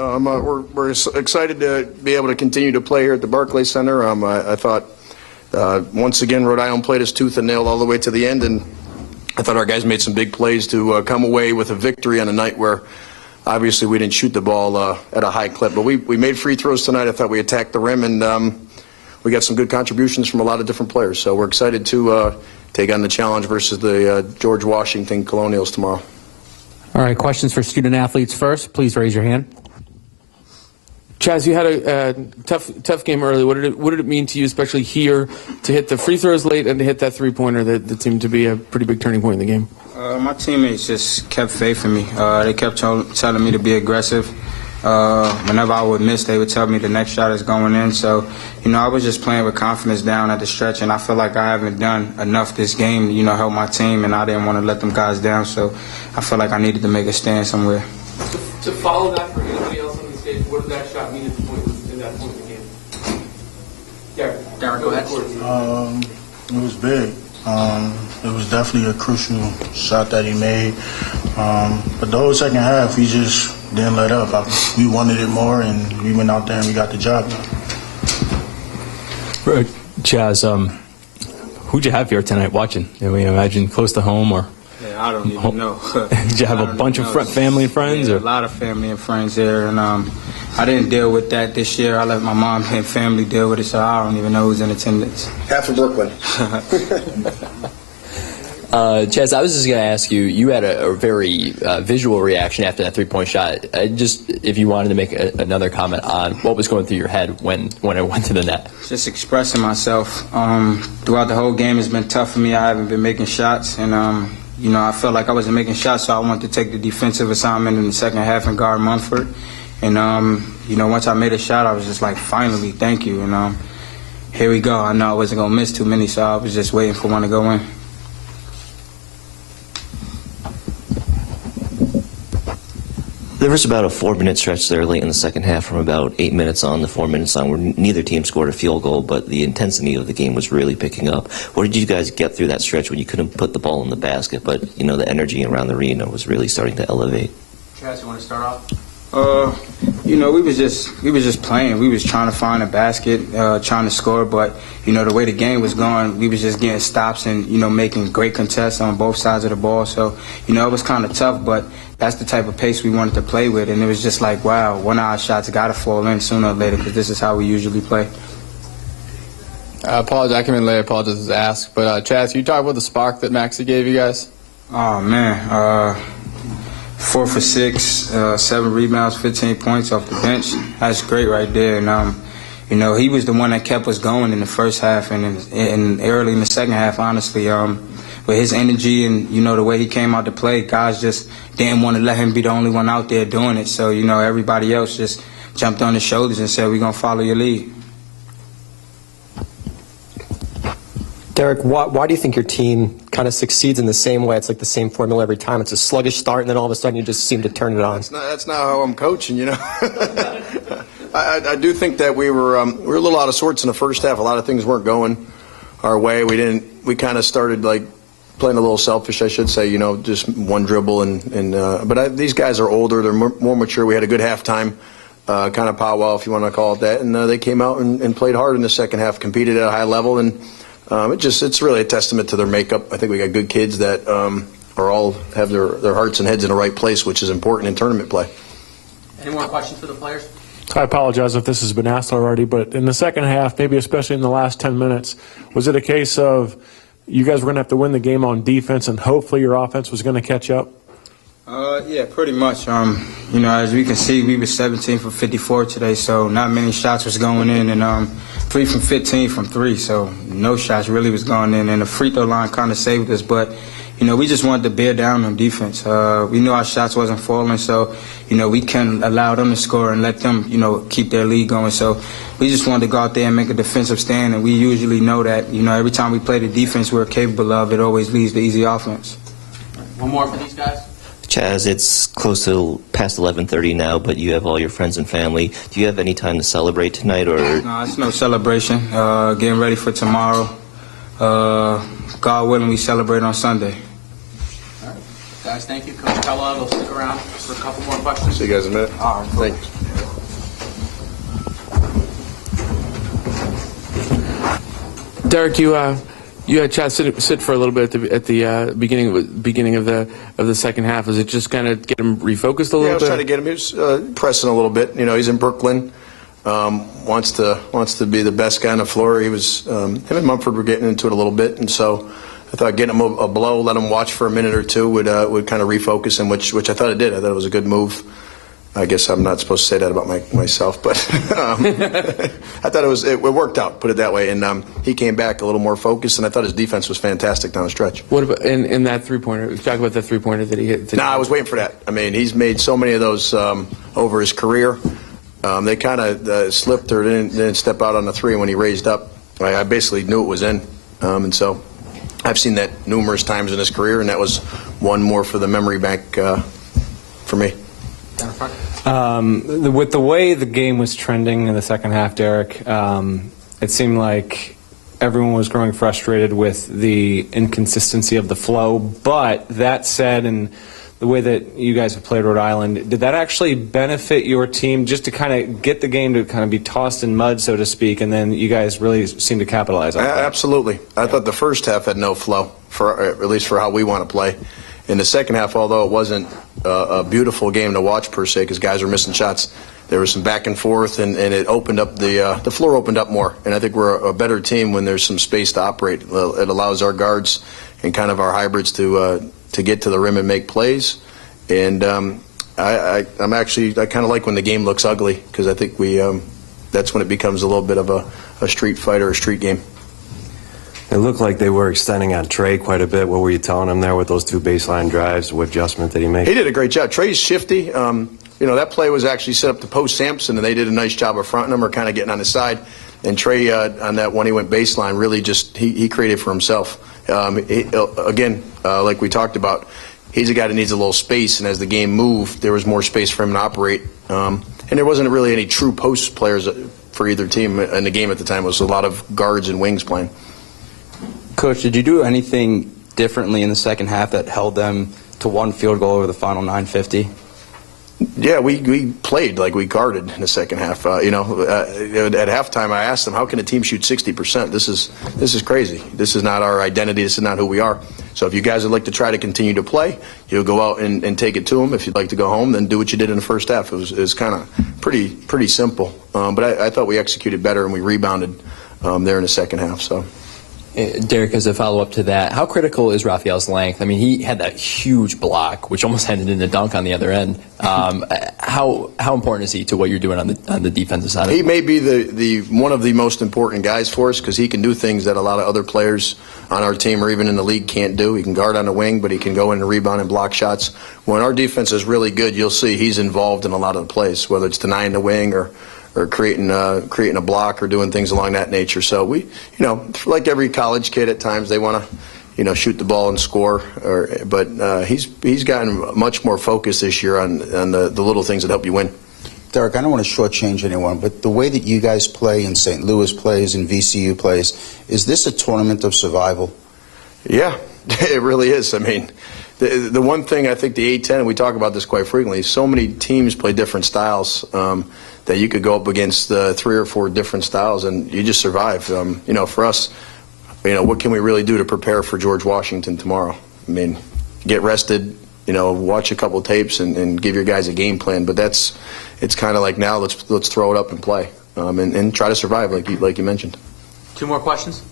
We're excited to be able to continue to play here at the Barclays Center. I thought, once again, Rhode Island played us tooth and nail all the way to the end, and I thought our guys made some big plays to come away with a victory on a night where obviously we didn't shoot the ball at a high clip. But we made free throws tonight. I thought we attacked the rim, and we got some good contributions from a lot of different players. So we're excited to take on the challenge versus the George Washington Colonials tomorrow. All right, questions for student athletes first. Please raise your hand. Chaz, you had a tough game early. What did it mean to you, especially here, to hit the free throws late and to hit that three-pointer that seemed to be a pretty big turning point in the game? My teammates just kept faith in me. They kept telling me to be aggressive. Whenever I would miss, they would tell me the next shot is going in. So, I was just playing with confidence down at the stretch, and I feel like I haven't done enough this game to, help my team, and I didn't want to let them guys down. So I felt like I needed to make a stand somewhere. To follow that for anybody else on the stage, what did that shot mean at the point in that point in the game? Darren, go ahead. It was big. It was definitely a crucial shot that he made. But the whole second half, he just didn't let up. We wanted it more, and we went out there and we got the job done. Chaz, who'd you have here tonight watching? I imagine close to home or? Yeah, I don't even know. Did you have a bunch of family and friends? Yeah, or? A lot of family and friends there, and I didn't deal with that this year. I let my mom and family deal with it, so I don't even know who's in attendance. Half of Brooklyn. Chaz, I was just going to ask you, you had a very visual reaction after that three-point shot. If you wanted to make another comment on what was going through your head when it went to the net. Just expressing myself. Throughout the whole game, it's been tough for me. I haven't been making shots, and I felt like I wasn't making shots, so I wanted to take the defensive assignment in the second half and guard Munford. And, once I made a shot, I was just like, finally, thank you. And here we go. I know I wasn't going to miss too many, so I was just waiting for one to go in. There was about a 4-minute stretch there late in the second half from about 8 minutes on to 4 minutes on where neither team scored a field goal, but the intensity of the game was really picking up. What did you guys get through that stretch when you couldn't put the ball in the basket, but, the energy around the arena was really starting to elevate? Chaz, you want to start off? We was just playing. We was trying to find a basket, trying to score, but, the way the game was going, we was just getting stops and, making great contests on both sides of the ball. So, it was kind of tough, but that's the type of pace we wanted to play with. And it was just like, wow, one of our shots got to fall in sooner or later because this is how we usually play. I came in late. I apologize to ask. But, Chaz, can you talk about the spark that Maxey gave you guys? Oh, man. 4 for 6, 7 rebounds, 15 points off the bench. That's great right there. And, he was the one that kept us going in the first half and early in the second half, honestly. With his energy and, the way he came out to play, guys just didn't want to let him be the only one out there doing it. So, everybody else just jumped on his shoulders and said, we're going to follow your lead. Derek, why do you think your team kind of succeeds in the same way? It's like the same formula every time. It's a sluggish start, and then all of a sudden you just seem to turn it on. That's not how I'm coaching, I do think that we were a little out of sorts in the first half. A lot of things weren't going our way. We kind of started like playing a little selfish, I should say. Just one dribble but these guys are older. They're more mature. We had a good halftime. Kind of powwow, if you want to call it that, and they came out and played hard in the second half, competed at a high level, and it's really a testament to their makeup. I think we got good kids that have their hearts and heads in the right place, which is important in tournament play. Any more questions for the players? I apologize if this has been asked already, but in the second half, maybe especially in the last 10 minutes, was it a case of you guys were going to have to win the game on defense and hopefully your offense was going to catch up? Yeah, pretty much. As we can see, we were 17 for 54 today, so not many shots was going in, and 3 from 15 from 3, so no shots really was going in, and the free throw line kind of saved us, but we just wanted to bear down on defense. We knew our shots wasn't falling, so we can allow them to score and let them keep their lead going. So we just wanted to go out there and make a defensive stand, and we usually know that every time we play the defense we're capable of, it always leads to easy offense. One more for these guys. Chaz, it's close to past 11:30 now, but you have all your friends and family. Do you have any time to celebrate tonight, or? No, it's no celebration. Getting ready for tomorrow. God willing, we celebrate on Sunday. All right. Guys, thank you. Coach Kellogg will stick around for a couple more questions. See you guys in a minute. All right. Thanks. Derek, you had Chaz sit for a little bit at the beginning of the second half. Was it just kind of get him refocused a little bit? Yeah, I was trying to get him. He was pressing a little bit. You know, he's in Brooklyn. Wants to be the best guy on the floor. He was him and Mumford were getting into it a little bit, and so I thought getting him a blow, let him watch for a minute or two would kind of refocus him, which I thought it did. I thought it was a good move. I guess I'm not supposed to say that about myself, but I thought it worked out, put it that way. And he came back a little more focused, and I thought his defense was fantastic down the stretch. What about in that three-pointer? Talk about that three-pointer that he hit. I was waiting for that. I mean, he's made so many of those over his career. They kind of slipped or didn't step out on the three when he raised up. I basically knew it was in, and so I've seen that numerous times in his career, and that was one more for the memory bank for me. With the way the game was trending in the second half, Derek, it seemed like everyone was growing frustrated with the inconsistency of the flow. But that said, and the way that you guys have played Rhode Island, did that actually benefit your team just to kind of get the game to kind of be tossed in mud, so to speak, and then you guys really seem to capitalize on that? Absolutely. I thought the first half had no flow, at least for how we want to play. In the second half, although it wasn't a beautiful game to watch per se, because guys were missing shots, there was some back and forth, and it opened up the floor opened up more. And I think we're a better team when there's some space to operate. It allows our guards and kind of our hybrids to get to the rim and make plays. And I kind of like when the game looks ugly, because I think that's when it becomes a little bit of a street fight or a street game. It looked like they were extending on Trey quite a bit. What were you telling him there with those two baseline drives? What adjustment did he make? He did a great job. Trey's shifty. That play was actually set up to post Sampson, and they did a nice job of fronting him or kind of getting on his side. And Trey, on that one, he went baseline, really just he created for himself. Like we talked about, he's a guy that needs a little space, and as the game moved, there was more space for him to operate. And there wasn't really any true post players for either team in the game at the time. It was a lot of guards and wings playing. Coach, did you do anything differently in the second half that held them to one field goal over the final 9:50? Yeah, we played like we guarded in the second half. At halftime, I asked them, "How can a team shoot 60%? This is crazy. This is not our identity. This is not who we are. So if you guys would like to try to continue to play, you'll go out and take it to them. If you'd like to go home, then do what you did in the first half." It was kind of pretty simple. But I thought we executed better and we rebounded there in the second half. So. Derek, as a follow-up to that, how critical is Raphael's length? I mean, he had that huge block, which almost ended in a dunk on the other end. How important is he to what you're doing on the defensive side? He may be the one of the most important guys for us, because he can do things that a lot of other players on our team or even in the league can't do. He can guard on the wing, but he can go in and rebound and block shots. When our defense is really good, you'll see he's involved in a lot of the plays, whether it's denying the wing or creating a block or doing things along that nature. So we, like every college kid at times, they want to, shoot the ball and score. But he's gotten much more focused this year on the little things that help you win. Derek, I don't want to shortchange anyone, but the way that you guys play and St. Louis plays and VCU plays, is this a tournament of survival? Yeah, it really is. I mean, the one thing I think the A-10, and we talk about this quite frequently, so many teams play different styles. That you could go up against 3 or 4 different styles and you just survive. For us, what can we really do to prepare for George Washington tomorrow? I mean, get rested, watch a couple tapes and give your guys a game plan. But it's kind of like now let's throw it up and play and try to survive like you mentioned. 2 more questions?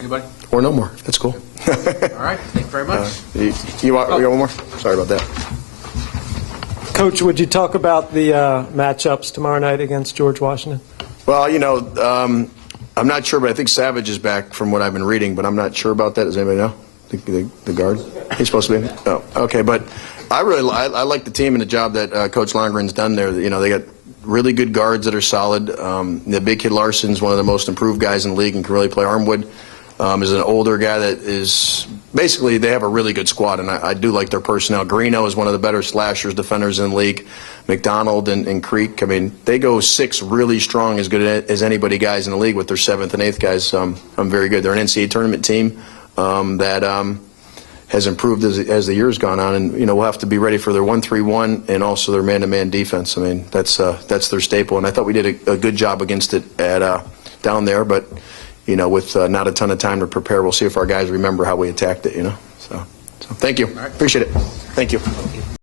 Anybody? Or no more. That's cool. All right. Thank you very much. You got one more? Sorry about that. Coach, would you talk about the matchups tomorrow night against George Washington? Well, I'm not sure, but I think Savage is back from what I've been reading, but I'm not sure about that. Does anybody know? The guard? He's supposed to be in? Oh, okay. But I like the team and the job that Coach Longren's done there. They got really good guards that are solid. The big kid Larson's one of the most improved guys in the league and can really play Armwood. Is an older guy that is basically they have a really good squad, and I do like their personnel. Greeno is one of the better slashers, defenders in the league. McDonald and Creek, I mean, they go 6 really strong, as good as anybody guys in the league with their 7th and 8th guys. I'm very good. They're an NCAA tournament team that has improved as the year's gone on, and we'll have to be ready for their 1-3-1 and also their man-to-man defense. I mean, that's their staple, and I thought we did a good job against it at down there, but. with not a ton of time to prepare, we'll see if our guys remember how we attacked it. So thank you. Appreciate it. Thank you.